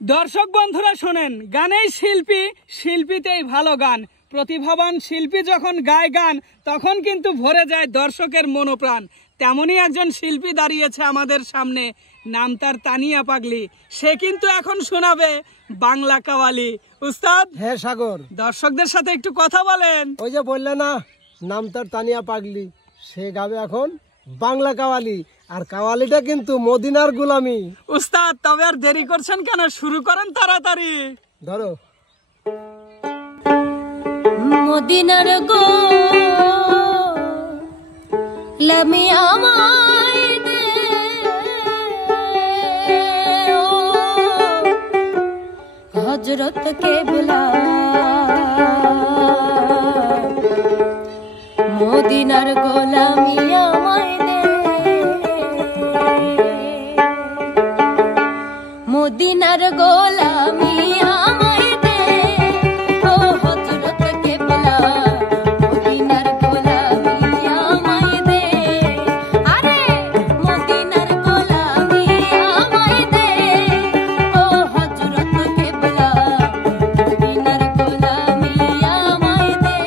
দর্শক বন্ধুরা শোনেন, গানেই শিল্পী, শিল্পীতেই ভালো গান। প্রতিভাবান শিল্পী যখন গায় গান তখন কিন্তু ভরে যায় দর্শকের মনোপ্রাণ। তেমনই একজন শিল্পী দাঁড়িয়েছে আমাদের সামনে, নাম তার তানিয়া পাগলি। সে কিন্তু এখন শোনাবে বাংলা কাওয়ালি। উস্তাদ। হ্যাঁ সাগর, দর্শকদের সাথে একটু কথা বলেন। ওই যে বললে না, নাম তার তানিয়া পাগলি, সে গাবে এখন বাংলা কাওয়ালি। আর কাওয়ালিটা কিন্তু মদিনার গোলামি। উস্তাদ, তবে আর দেরি করছেন কেন? শুরু করেন তাড়াতাড়ি। ধরো। মদিনার গোলামি আমায় দে, হযরত কেবলা মদিনার গোলামি আমায় দে, মদিনার গোলামি আমায় দে, ও হযরত কেবলা মদিনার গোলামি আমায় দে, আরে মদিনার গোলামি আমায় দে, ও হযরত কেবলা মদিনার গোলামি আমায় দে।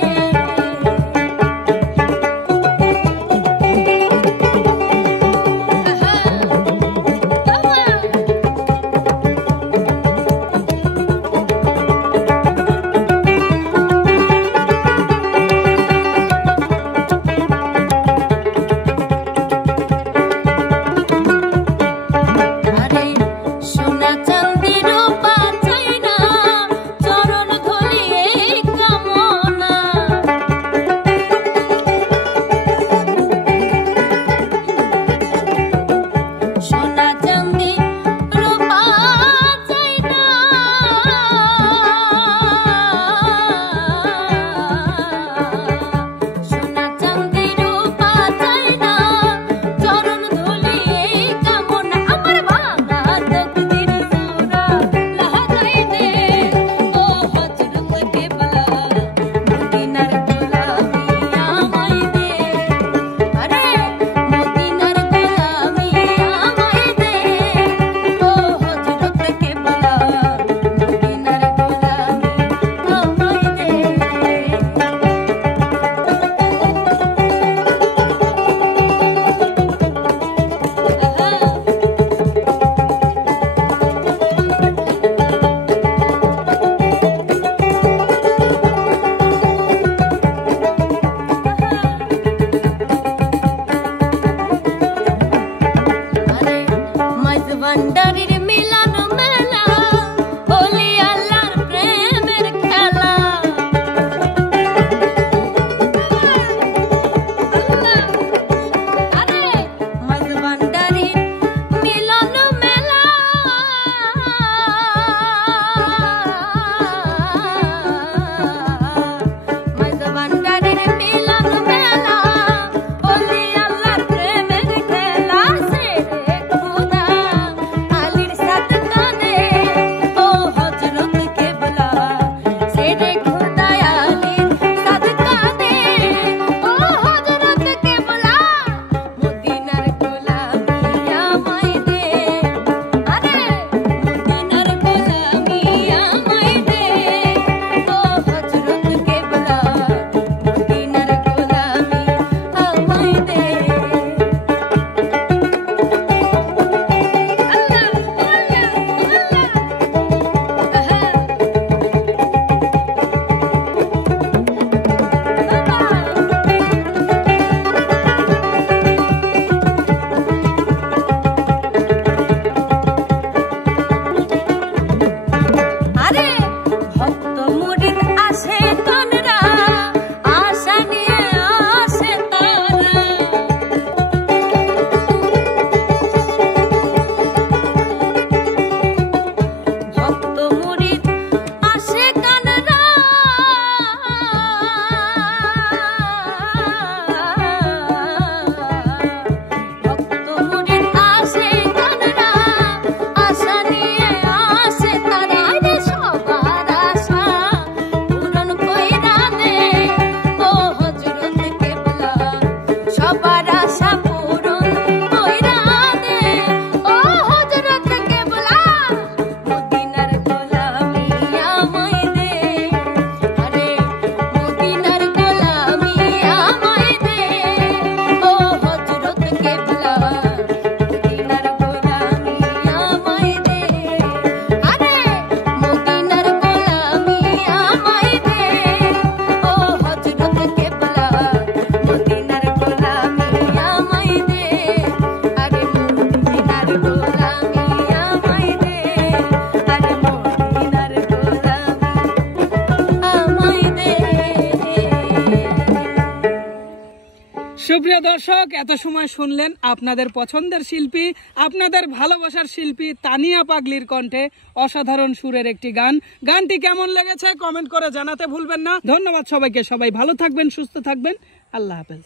দর্শক, এত সময় শুনলেন আপনাদের পছন্দের শিল্পী, আপনাদের ভালোবাসার শিল্পী তানিয়া পাগলির কণ্ঠে অসাধারণ সুরের একটি গান। গানটি কেমন লেগেছে কমেন্ট করে জানাতে ভুলবেন না। ধন্যবাদ সবাইকে, সবাই ভালো থাকবেন, সুস্থ থাকবেন, আল্লাহ হাফেজ।